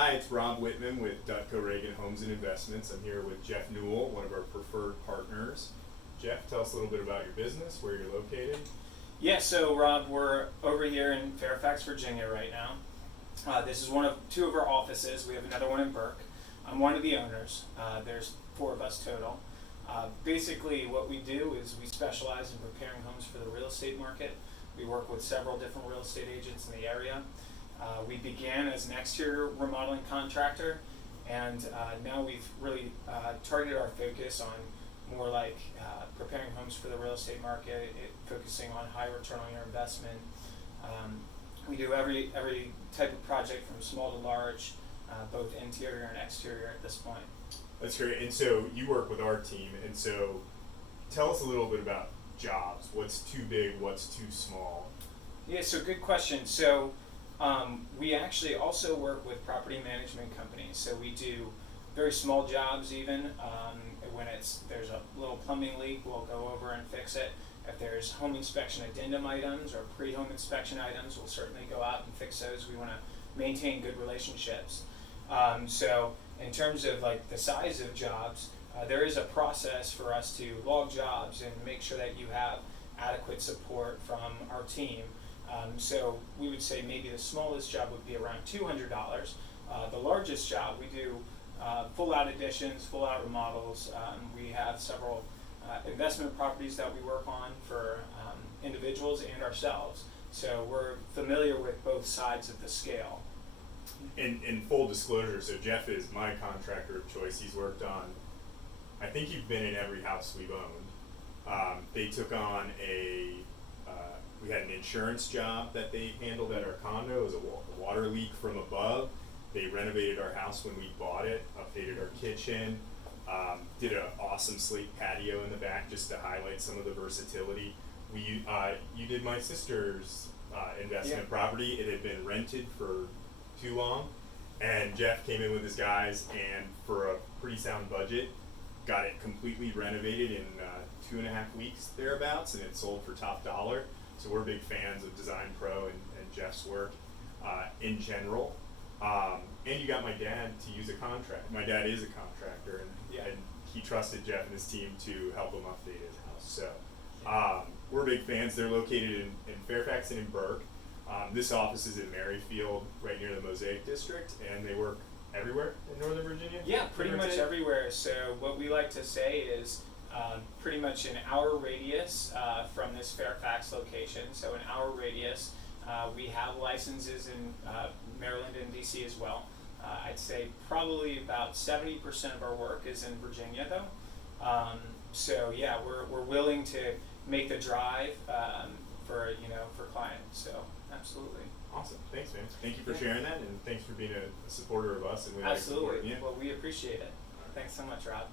Hi, it's Rob Wittman with Dutko Ragen Homes Investments. I'm here with Jeff Newell, one of our preferred partners. Jeff, tell us a little bit about your business, where you're located. Yeah, so Rob, we're over here in Fairfax, Virginia right now. This is two of our offices. We have another one in Burke. I'm one of the owners. There's four of us total. Basically, what we do is we specialize in preparing homes for the real estate market. We work with several different real estate agents in the area. We began as an exterior remodeling contractor, and now we've really targeted our focus on more like preparing homes for the real estate market, focusing on high return on your investment. We do every type of project from small to large, both interior and exterior at this point. That's great. And so you work with our team, and so tell us a little bit about jobs. What's too big, what's too small? Yeah, so good question. So we actually also work with property management companies. So we do very small jobs even. When there's a little plumbing leak, we'll go over and fix it. If there's home inspection addendum items or pre-home inspection items, we'll certainly go out and fix those. We want to maintain good relationships. So in terms of like the size of jobs, there is a process for us to log jobs and make sure that you have adequate support from our team. So we would say maybe the smallest job would be around $200. The largest job we do full out additions, full out remodels. We have several investment properties that we work on for individuals and ourselves. So we're familiar with both sides of the scale. In full disclosure, so Jeff is my contractor of choice. He's worked on, I think you've been in every house we've owned. They took on we had an insurance job that they handled at our condo. It was a water leak from above. They renovated our house when we bought it, updated our kitchen, did an awesome slate patio in the back just to highlight some of the versatility. You did my sister's investment property. It had been rented for too long, and Jeff came in with his guys, and for a pretty sound budget, got it completely renovated in 2.5 weeks thereabouts, and it sold for top dollar. So we're big fans of Design Pro and Jeff's work in general. And you got my dad to use a contract. My dad is a contractor, and he trusted Jeff and his team to help him update his house. So we're big fans. They're located in Fairfax and in Burke. This office is in Merrifield, right near the Mosaic District, and they work everywhere in Northern Virginia? Yeah, pretty much everywhere. So what we like to say is pretty much an hour radius from this Fairfax location. So an hour radius. We have licenses in Maryland and DC as well. I'd say probably about 70% of our work is in Virginia though. So yeah, we're willing to make the drive for clients. So absolutely. Awesome. Thanks, man. Thank you for sharing that, and thanks for being a supporter of us. And we absolutely. Like supporting you. Well, we appreciate it. Thanks so much, Rob.